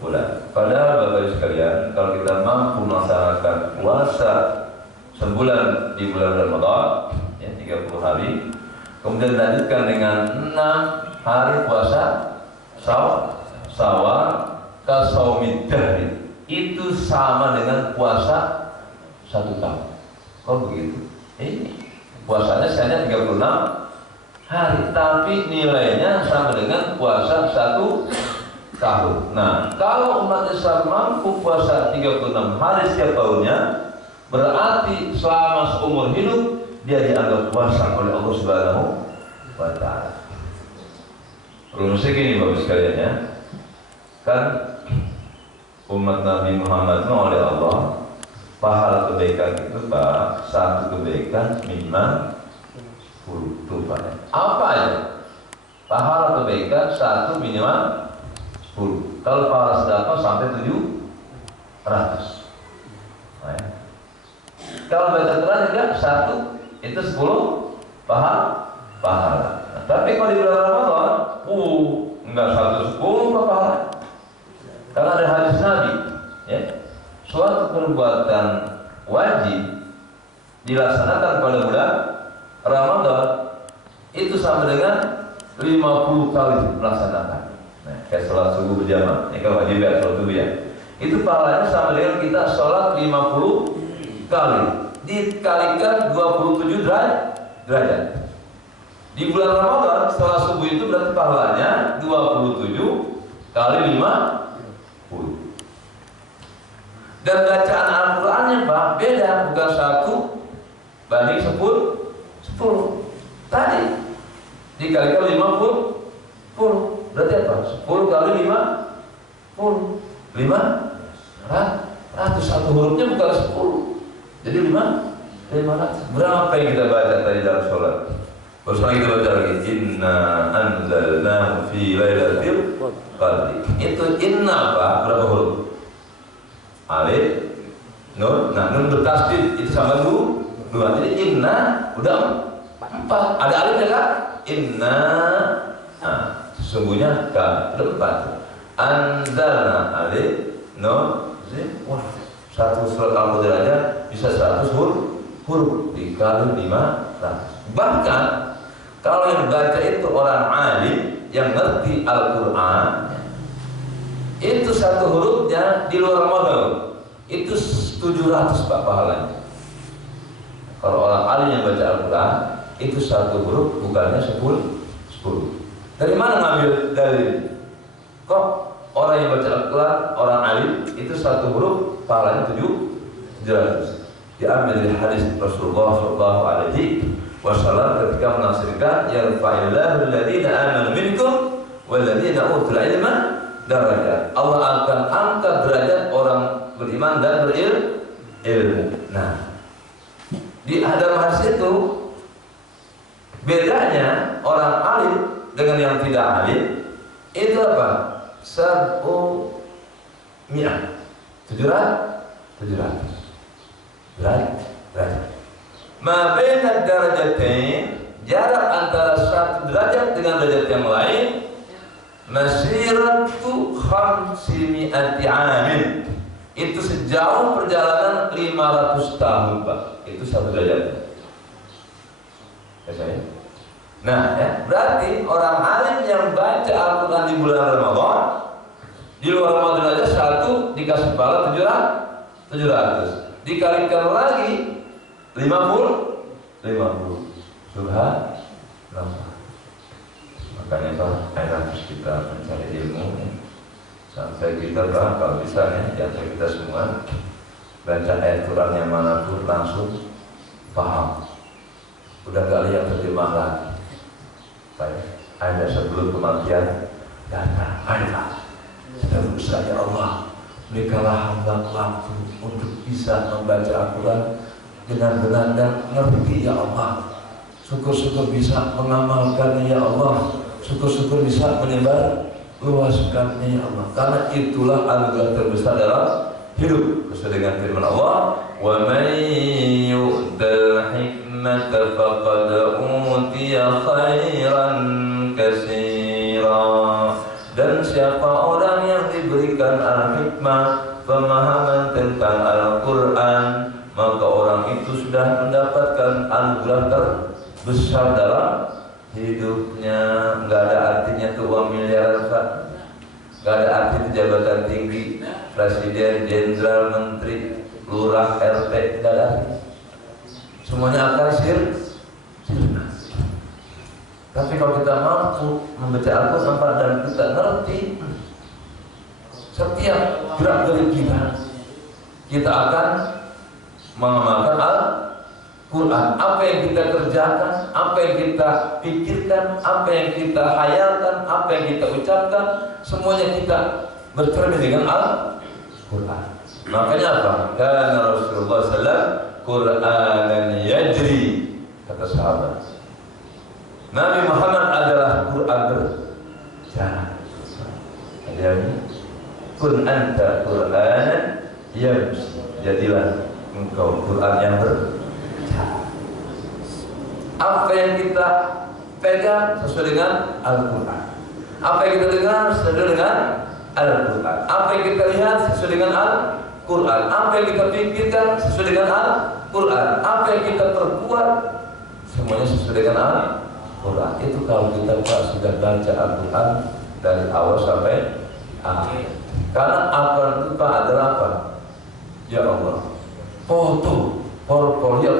bulan. Padahal Bapak Ibu sekalian, kalau kita mampu melaksanakan puasa sebulan di bulan Ramadan ya, 30 hari, kemudian dilanjutkan dengan 6 hari puasa Syawal kasaumid dahri, itu sama dengan puasa 1 tahun. Kok begitu? Puasanya hanya 36 hari, tapi nilainya sama dengan puasa 1 tahun. Nah, kalau umat Islam mampu puasa 36 hari setiap tahunnya, berarti selama seumur hidup dia dianggap puasa oleh Allah Subhanahu wa Ta'ala. Rumusnya gini Bapak sekalian ya, kan umat Nabi Muhammad oleh Allah pahala kebaikan itu Pak, 1 kebaikan minimal 10 Pak. Apa ya? Pahala kebaikan 1 minimal 10. Kalau pahala sedekah sampai 700. Nah, ya. Kalau baca Quran juga 1 itu 10 pahala. Nah, tapi kalau di bulan Ramadan, enggak 110 pahala. Karena ada hadis Nabi, ya. Suatu perbuatan wajib dilaksanakan pada bulan Ramadan itu sama dengan 50 kali melaksanakan. Nah, kayak sholat subuh berjamaah, ini kan wajib ya sholat subuh ya. Itu pahalanya sama dengan kita sholat 50 kali dikalikan 27 derajat. Di bulan Ramadan setelah subuh itu berarti pahalanya 27 kali 50. Dan bacaan Al-Qur'annya Pak beda, bukan 1 banding 10. Tadi dikalikan 50. Berarti apa? 10 kali 50. 500. Satu hurufnya bukan 10. Jadi 500. Berapa yang kita baca tadi dalam sholat? Bersama kita baca lagi, inna anzalnahu fi lailatul qadri. Itu inna Pak, berapa huruf? Alif, nun. Nah, nun bertasdid itu sama dua. Jadi inna udah 4. Ada alifnya kan? Inna. Nah, sesungguhnya kan udah 4. Anzalna alif, nun, zim. Wah, satu surat Al-Qur'an aja bisa 100 huruf dikali 500. Bahkan kalau yang baca itu orang alim yang ngerti Al-Quran, itu satu hurufnya di luar Ramadan itu 700 Pak pahalanya. Kalau orang alim yang baca Al-Quran itu satu huruf bukannya 10. Dari mana ngambil dalil? Kok orang yang baca Al-Quran, orang alim itu satu huruf pahalanya 700? Diambil dari hadis Rasulullah Shallallahu Alaihi Wasallam ketika menafsirkan yarfa'illahu alladziina aamanu minkum walladziina utul ilma darajat. Allah akan angkat derajat orang beriman dan berilmu. Nah, di dalam hadis itu bedanya orang alim dengan yang tidak alim itu apa? 700 derajat. Ma baina darajatain, jarak antara satu derajat dengan derajat yang lain, masiratu 500 amin. Itu sejauh perjalanan 500 tahun Pak. Itu satu derajat. Ya saya. Nah, ya, berarti orang alim yang baca Al-Quran di bulan Ramadan, di luar Ramadan aja satu dikasih pahala 700. Dikalikan lagi 50. Subhanallah. Makanya Pak, harus kita mencari ilmu sampai kita Pak, kalau bisa ya, sampai kita semua baca ayat Quran yang manapun langsung paham. Udah gak lihat terjemah lagi. Baik, ada sebelum kematian datang, ayolah kita berusaha ya Allah, berikanlah hamba waktu untuk bisa membaca Al-Quran dengan benar dan ngerti ya Allah. Syukur-syukur bisa mengamalkannya ya Allah. Syukur-syukur bisa menyebar luaskannya ya Allah. Karena itulah anugerah terbesar dalam hidup. Sesuai dengan firman Allah, wa may yu'tal hikmata faqad utiya khairan katsira. Dan siapa orang yang diberikan al-hikmah, pemahaman tentang Al-Quran, maka orang itu sudah mendapatkan anugerah terbesar dalam hidupnya. Nggak ada artinya tuh uang miliaran Pak, nggak ada arti itu jabatan tinggi, presiden, jenderal, menteri, lurah, RT, nggak ada arti. Semuanya akan sirna. Tapi kalau kita mampu membaca Al-Quran dan kita ngerti, setiap gerak dari kita akan mengamalkan Al-Quran. Apa yang kita kerjakan, apa yang kita pikirkan, apa yang kita hayalkan, apa yang kita ucapkan, semuanya kita bercermin dengan Al-Quran. Makanya apa? Karena Rasulullah SAW Qur'anan yajri, kata sahabat. Nabi Muhammad adalah Quran berjalan. Jadi kun anta Qur'anan yamshi, jadilah engkau Quran yang berjalan. Apa yang kita pegang sesuai dengan Al-Quran. Apa yang kita dengar sesuai dengan Al-Quran. Apa yang kita lihat sesuai dengan Al-Quran. Apa yang kita pikirkan sesuai dengan Al-Quran. Apa yang kita perbuat semuanya sesuai dengan Al-Quran. Itu kalau kita sudah baca Al-Quran dari awal sampai akhir. Karena Al-Quran itu Pak adalah apa? Ya Allah, portfolio,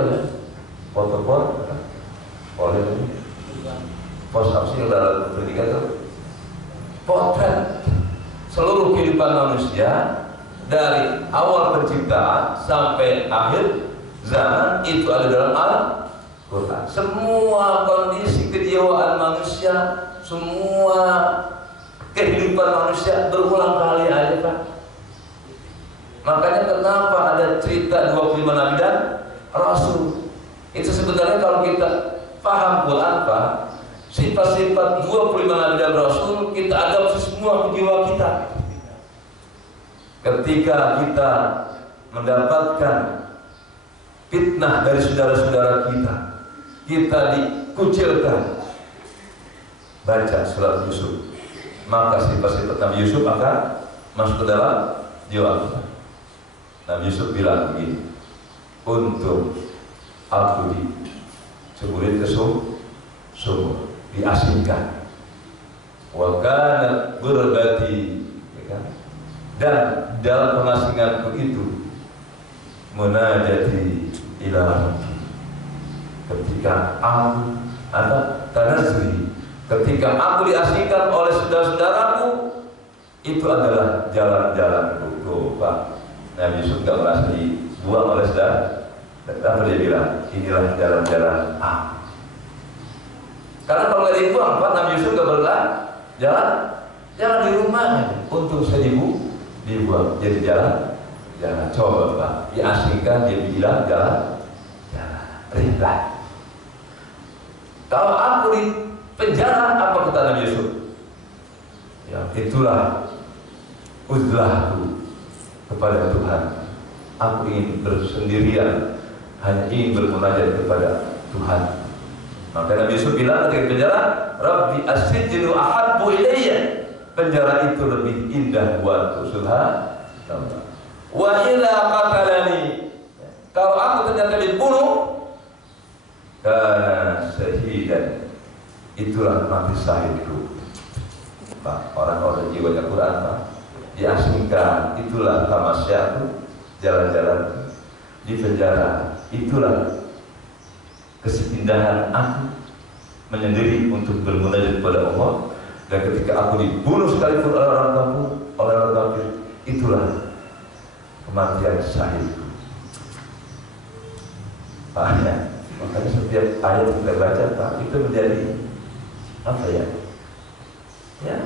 manusia dari awal penciptaan sampai akhir zaman itu ada dalam Al-Quran. Semua kondisi kejiwaan manusia, semua kehidupan manusia berulang kali aja Pak. Makanya kenapa ada cerita 25 Nabi dan Rasul. Itu sebenarnya kalau kita paham Quran Pak, sifat-sifat 25 Nabi dan Rasul kita adopsi semua ke jiwa kita. Ketika kita mendapatkan fitnah dari saudara-saudara kita, kita dikucilkan, baca surat Yusuf, maka sifat-sifat Nabi Yusuf akan masuk ke dalam jiwa kita. Nabi Yusuf bilang begini, untuk aku diceburin ke sumur, diasingkan, wa kanat gurbati, ya kan? Dan dalam pengasinganku itu munajati ila ketika aku ada tanazuri, ketika aku diasingkan oleh saudara-saudaraku, itu adalah jalan-jalanku. Tuh Pak, Nabi Yusuf gak merasa dibuang oleh saudara. Lalu dia bilang, inilah jalan-jalan aku. Karena kalau gak dibuang Pak, Nabi Yusuf gak berjalan jalan di rumah. Untuk seribu dibuang jadi jalan. Coba Pak, diasingkan dia bilang jalan ribet. Kalau aku di penjara, apa kata Nabi Yusuf? Ya itulah uzlahku kepada Tuhan. Aku ingin bersendirian, hanya ingin bermunajat kepada Tuhan. Maka Nabi Yusuf bilang ketika di penjara, Rabbi as-sijnu ahabbu ilayya, penjara itu lebih indah buatku. Subhanallah. Wa ila qatalani, kalau aku ternyata dibunuh, karena syahidan, itulah mati syahidku. Pak, orang-orang jiwanya Quran Pak, diasingkan, itulah tamasyaku, jalan-jalan di penjara, itulah kesindahan aku menyendiri untuk bermunajat kepada Allah. Dan ketika aku dibunuh sekalipun oleh orang kafir, itulah kematian syahidku. Pak ya, makanya setiap ayat kita baca Pak, itu menjadi apa ya? Ya,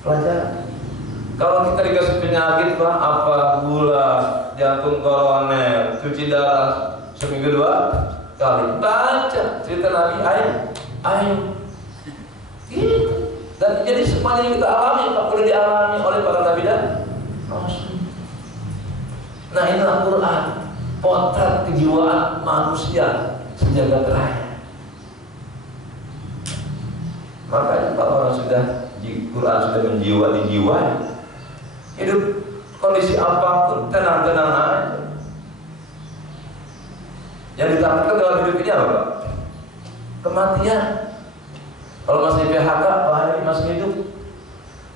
pelajaran. Kalau kita dikasih penyakit Pak, apa gula, jantung koroner, cuci darah seminggu 2 kali, baca cerita Nabi Ayub. Gitu. Dan jadi semuanya yang kita alami Pak, boleh dialami oleh para Nabi dan Rasul. Nah inilah Quran, potret kejiwaan manusia sejagat raya. Makanya kalau orang sudah di Quran sudah dijiwai, hidup kondisi apapun tenang-tenang aja. Yang ditakutkan dalam hidup ini apa Pak? Kematian. Kalau masih PHK, Pak masih hidup.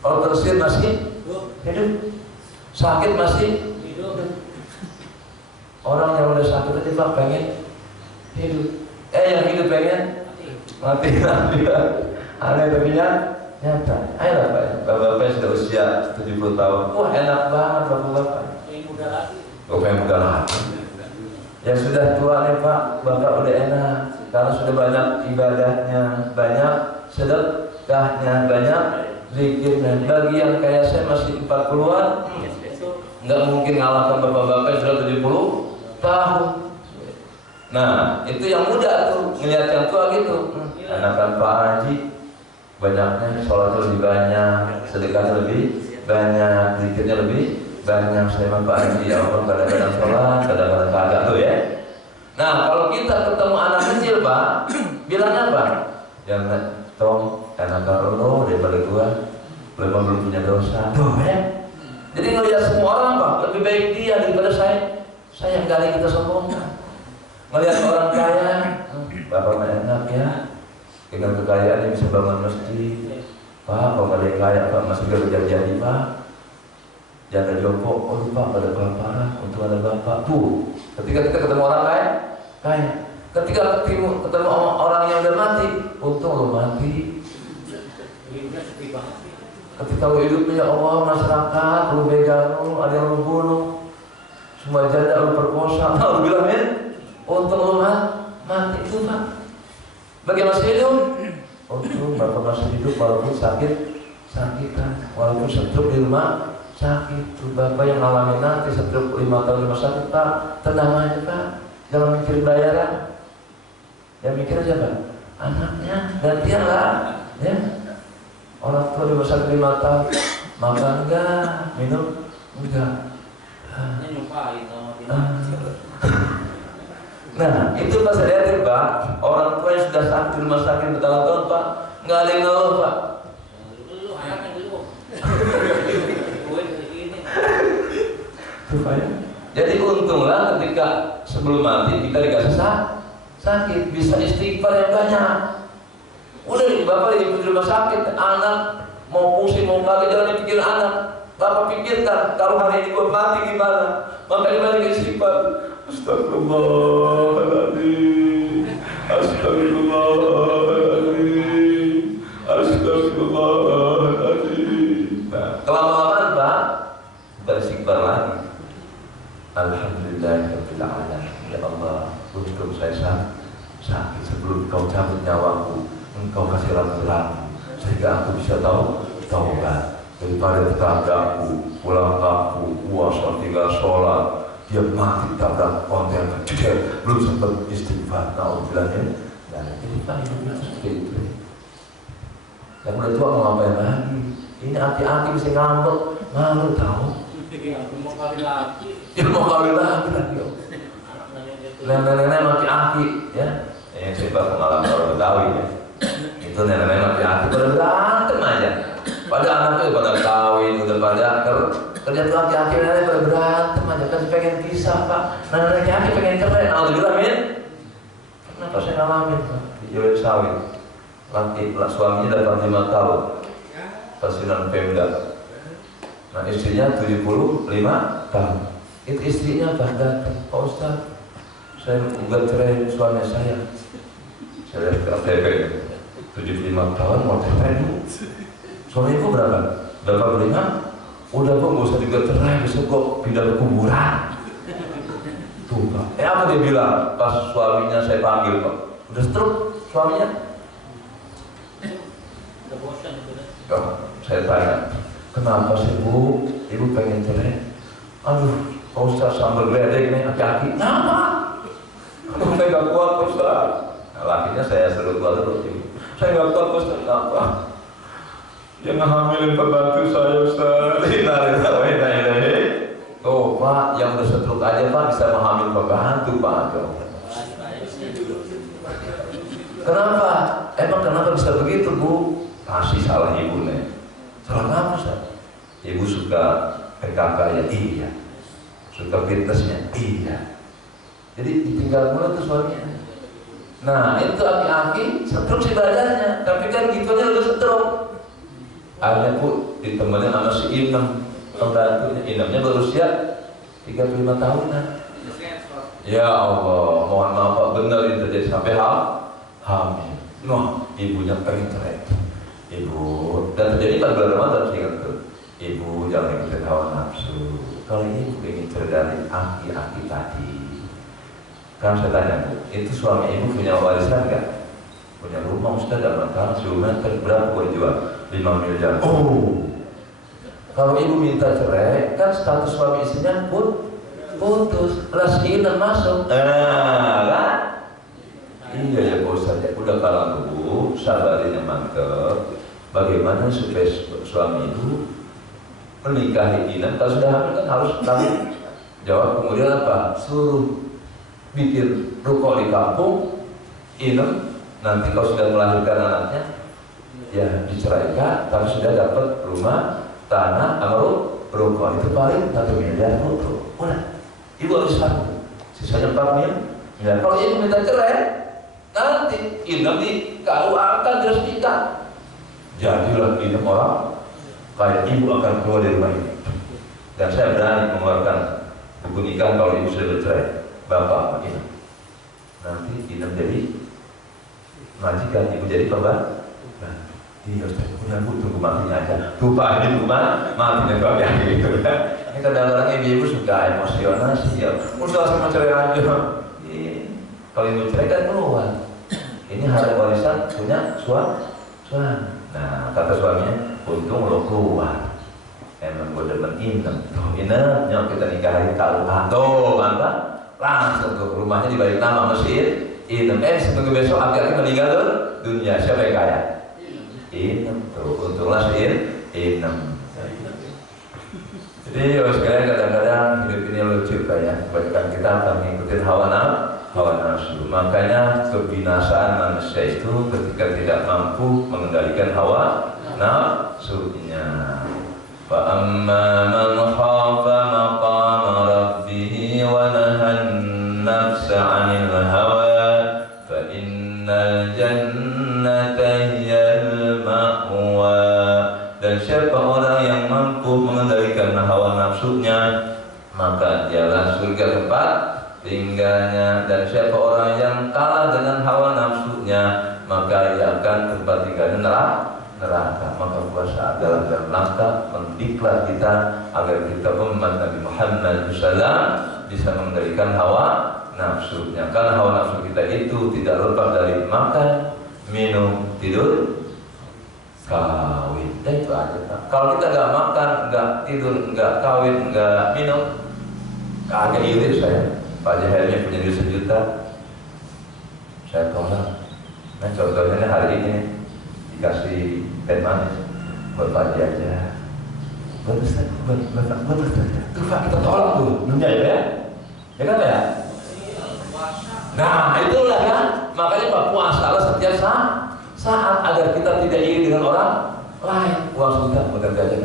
Kalau terusir masih hidup. Sakit masih hidup. Orang yang udah sakit aja Pak pengen hidup. Yang hidup pengen mati. Aneh tapi nyata. Ayolah Pak, bapak-bapak yang sudah usia 70 tahun. Wah enak banget bapak-bapak. Pengen muda lagi. Pengen muda lagi. Yang sudah tua nih Pak, bapak udah enak. Karena sudah banyak ibadahnya, banyak sedekahnya, banyak zikirnya. Bagi yang kayak saya masih 40-an, nggak mungkin ngalahkan bapak-bapak yang sudah 70 tahun. Nah, itu yang muda tuh, ngelihat yang tua gitu. Enakan Pak Haji, banyaknya sholatnya lebih banyak, sedekahnya lebih banyak, zikirnya lebih banyak. Saya Pak Haji, ya Allah kadang-kadang sholat, kadang-kadang kagak tuh ya. Nah, kalau kita ketemu anak kecil Pak, bilangnya apa? Jangan tong, enakan lo daripada gua, belum punya dosa. Tuh ya. Jadi ngelihat semua orang Pak, lebih baik dia daripada saya. Saya yang kali kita sombongkan. Ngelihat orang kaya, bapak mah enak ya, dengan kekayaannya bisa bangun masjid. Pak, kalau ada yang kaya Pak masih gak jadi Pak. Jangan jongkok, oh Pak pada kelaparan, untuk ada bapak. Tuh, ketika kita ketemu orang kaya. Ketika ketemu orang yang udah mati, untung lo mati. Ketika lu hidup, ya Allah, masyarakat lu begal, ada yang lu bunuh, semua janda lu perkosa. Nah, lu bilang, untung lu mati itu Pak. Bagi masih hidup, untung Bapak masih hidup walaupun sakit kan, walaupun stroke di rumah sakit. Tuh Bapak yang ngalamin nanti stroke 5 tahun rumah sakit Pak, tenang aja Pak, jangan mikir bayaran. Yang mikir aja Pak, anaknya gantian lah, ya. Orang tua di rumah sakit 5 tahun, makan enggak, minum enggak. Nah, itu pas saya lihat Pak, orang tua yang sudah sakit di rumah sakit bertahun-tahun Pak, nggak ada yang ngeluh Pak. Jadi untunglah ketika sebelum mati kita dikasih sakit, bisa istighfar yang banyak. Udah Bapak di rumah sakit, anak mau pusing mau kaget jangan dipikir anak. Bapak pikirkan kalau hari ini gua mati gimana. Makanya balik istighfar. Astagfirullahaladzim, Astagfirullahaladzim, Astagfirullahaladzim. Nah, kelamaan Pak, beristighfar lagi. Alhamdulillahirabbil alamin. Ya Allah, untung saya sakit sebelum Kau cabut nyawaku, Engkau kasih rambu-rambu sehingga aku bisa taubat daripada tetanggaku pulang kampung puasa tinggal sholat dia mati tabrak konten kecil belum sempat istighfar. Naudzubillah. Dan ini Pak hidupnya seperti itu. Yang udah tua mau ngapain lagi? Ini aki-aki bisa ngambek, malu tahu. Mau kawin lagi. Ya mau kawin lagi. Nenek-nenek aki-aki ya. Yang cerita pengalaman orang Betawi ya. Itu nenek-nenek aki-aki pada berantem aja. Pada anaknya pada kawin, udah pada kerja tuh aki-aki nenek pada berantem aja. Kan pengen pisah Pak. Nenek aki-aki pengen cerai. Alhamdulillah min. Kenapa saya ngalamin Pak? Di Jawa Sawit. Suaminya dapat 5 tahun. Pensiunan Pemda. Nah istrinya 75 tahun. Itu istrinya Pak datang, Pak Ustaz, saya udah cerai suami saya. Saya lihat ke FTP 75 tahun mau cerai dulu. Suami ibu berapa? 85? Udah kok gak usah juga cerai, besok kok pindah ke kuburan. Tuh Pak, apa dia bilang pas suaminya saya panggil Pak? Udah stroke suaminya? Udah bosan itu dah. Oh, saya tanya, kenapa sih Bu? Ibu pengen cerai? Aduh, Pak Ustaz sambil geledek nih aki-aki. Kenapa? Aku gak kuat Pak Ustaz. Nah, lakinya saya suruh keluar terus. Saya gak kuat Pak Ustaz. Kenapa? Dia ngehamilin pembantu saya Ustaz. Oh Pak, yang udah stroke aja Pak bisa menghamil pembantu Pak. Kenapa? Emang kenapa bisa begitu Bu? Pasti salah ibu nih. Salah kamu Ustaz? Ibu suka PKK ya? Iya. Suka fitnessnya? Iya. Jadi ditinggal mulu tuh suaminya. Nah itu aki-aki stroke si badannya, tapi kan gitu aja udah stroke. Akhirnya Bu ditemenin sama si Inem, pembantunya. Inemnya berusia 35 tahunan. Ya Allah, mohon maaf Pak, benar itu terjadi sampai hamil. Noh, ibunya pengen cerai. Ibu, dan terjadi pada bulan Ramadan sih kan tuh. Ibu jangan ikutin hawa nafsu. Kalau ibu ingin cerai dari aki-aki tadi, kan saya tanya Bu, itu suami ibu punya warisan nggak? Punya rumah Ustaz dalam tanah 10 meter berapa boleh jual? 5 miliar. Oh, kalau ibu minta cerai, kan status suami istrinya putus, kelas Inem masuk. Kan? Iya ya Pak Ustaz, ya udah kalah Bu, sabarnya mantep. Bagaimana supaya suami ibu menikahi Inem? Kalau sudah hamil kan harus kamu jawab. Kemudian apa? Suruh bikin ruko di kampung Inem. Nanti kalau sudah melahirkan anaknya, ya diceraikan. Tapi sudah dapat rumah, tanah, sama ruko itu paling 1 miliar ruko. Udah, ibu harus sanggup. Sisanya 4 miliar. Kalau ibu minta cerai, nanti Inem di KUA akan diresmikan. Jadilah Inem orang kayak ibu akan keluar dari rumah ini. Dan saya berani mengeluarkan buku nikah kalau ibu sudah bercerai. Bapak Inem. Nanti Inem jadi majikan, ibu jadi pembantu. Iya, punya bu tunggu matinya aja. Lupa ini rumah matinya tuh ya gitu kan. Ini kadang-kadang ibu suka emosional sih ya. Udah sama cerai aja. Kalau ibu cerai kan keluar. Ini harta warisan punya suami. Nah kata suaminya, untung lo keluar. Emang gue demen inem. Nyok kita nikahin kalau tuh apa? Langsung tuh rumahnya dibalik nama masjid. Inem. Seminggu besok akhirnya meninggal tuh dunia. Siapa yang kaya? Inem tuh, untunglah inem. Jadi sekalian kadang-kadang hidup ini lucu kayak kebanyakan kita akan ngikutin hawa nafsu. Makanya kebinasaan manusia itu ketika tidak mampu mengendalikan hawa nafsunya. Fa amma man khafa maqama rabbih wa nahan nafsa 'anil hawa fa innal jannata hiyal ma'wa. Dan siapa orang yang mampu mengendalikan hawa nafsunya, maka dialah surga tempat tinggalnya. Dan siapa orang yang kalah dengan hawa nafsunya, maka ia akan tempat tinggalnya neraka. Maka puasa adalah dalam rangka mendiklat kita agar kita umat Nabi Muhammad SAW bisa mengendalikan hawa nafsunya. Karena hawa nafsu kita itu tidak lepas dari makan, minum, tidur, kawin. Itu aja. Kalau kita nggak makan, nggak tidur, nggak kawin, nggak minum, agak irit saya. Pak Jahelnya punya duit 1 juta, saya tolak. Nah contohnya hari ini dikasih teh manis buat Pak Haji aja. Buat Ustaz, buat Ustaz. Tuh Pak, kita tolak tuh, dunia ya? Ya kan ya? Nah itulah kan, makanya Pak puasa setiap saat agar kita tidak iri dengan orang lain. Uang sudah buat jajan,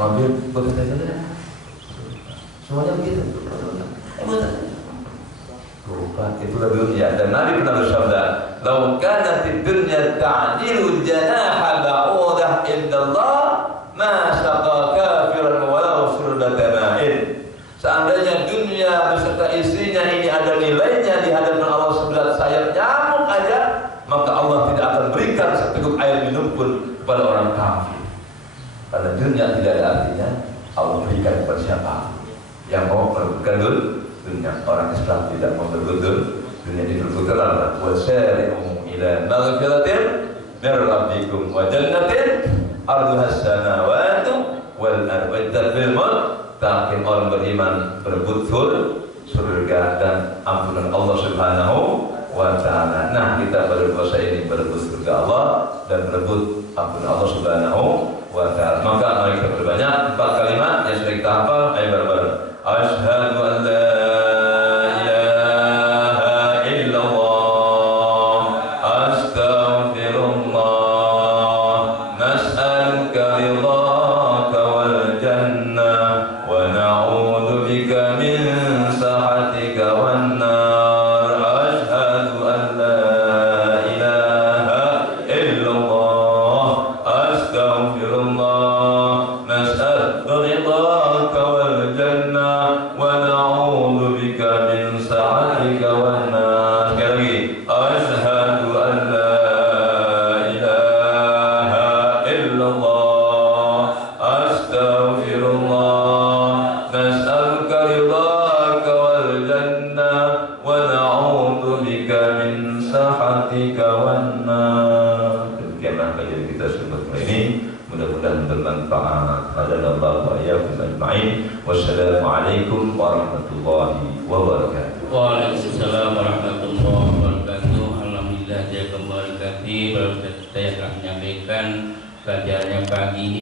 mobil buat jajan, semuanya begitu. Lupa itulah dunia. Dan Nabi pernah bersabda, "Lau kanatid dunya ta'dilu janaha ba'udah indallah, ma saqa kafiran walau surbata ma'in." Seandainya dunia beserta isinya ini ada nilainya di hadapan Allah seberat sayap nyamuk aja, maka Allah tidak akan berikan seteguk air minum pun kepada orang kafir. Karena dunia tidak ada artinya, Allah berikan kepada siapa yang mau merebutkan dunia. Orang Islam tidak mau berebut dunia, diperebutkan Allah. Wasari'u ila maghfiratin min rabbikum wa jannatin arduha as-samawati wal ardu takin. Orang beriman berebut surga dan ampunan Allah Subhanahu wa ta'ala. Nah kita berpuasa ini berebut surga Allah dan berebut ampunan Allah Subhanahu wa ta'ala. Maka mari kita berbanyak 4 kalimat yang sudah kita hafal. Ayo bareng-bareng. Asyhadu an la ilaha illallah, astaghfirullah, nas'aluka ridhaka wal jannah wa na'udzu bika min sakhatika wan nar. Asyhadu an la ilaha illallah, astaghfirullah, nas'aluka ridhaka wal jannah wa na'udzu bika min sakhatika wan nar. Sekali lagi, asyhadu an la ilaha illallah, astaghfirullah, nas'aluka ridhaka wal jannah wa na'udzu bika min sakhatika wan nar. Demikianlah kajian kita sebelum ini. Mudah-mudahan bermanfaat. Hadanallahu wa iyyakum ajma'in. Wassalamualaikum warahmatullahi wabarakatuh. Waalaikumsalam warahmatullahi wabarakatuh. Alhamdulillah jazakallahu khairan. Baru saya akan menyampaikan pelajarannya pagi ini.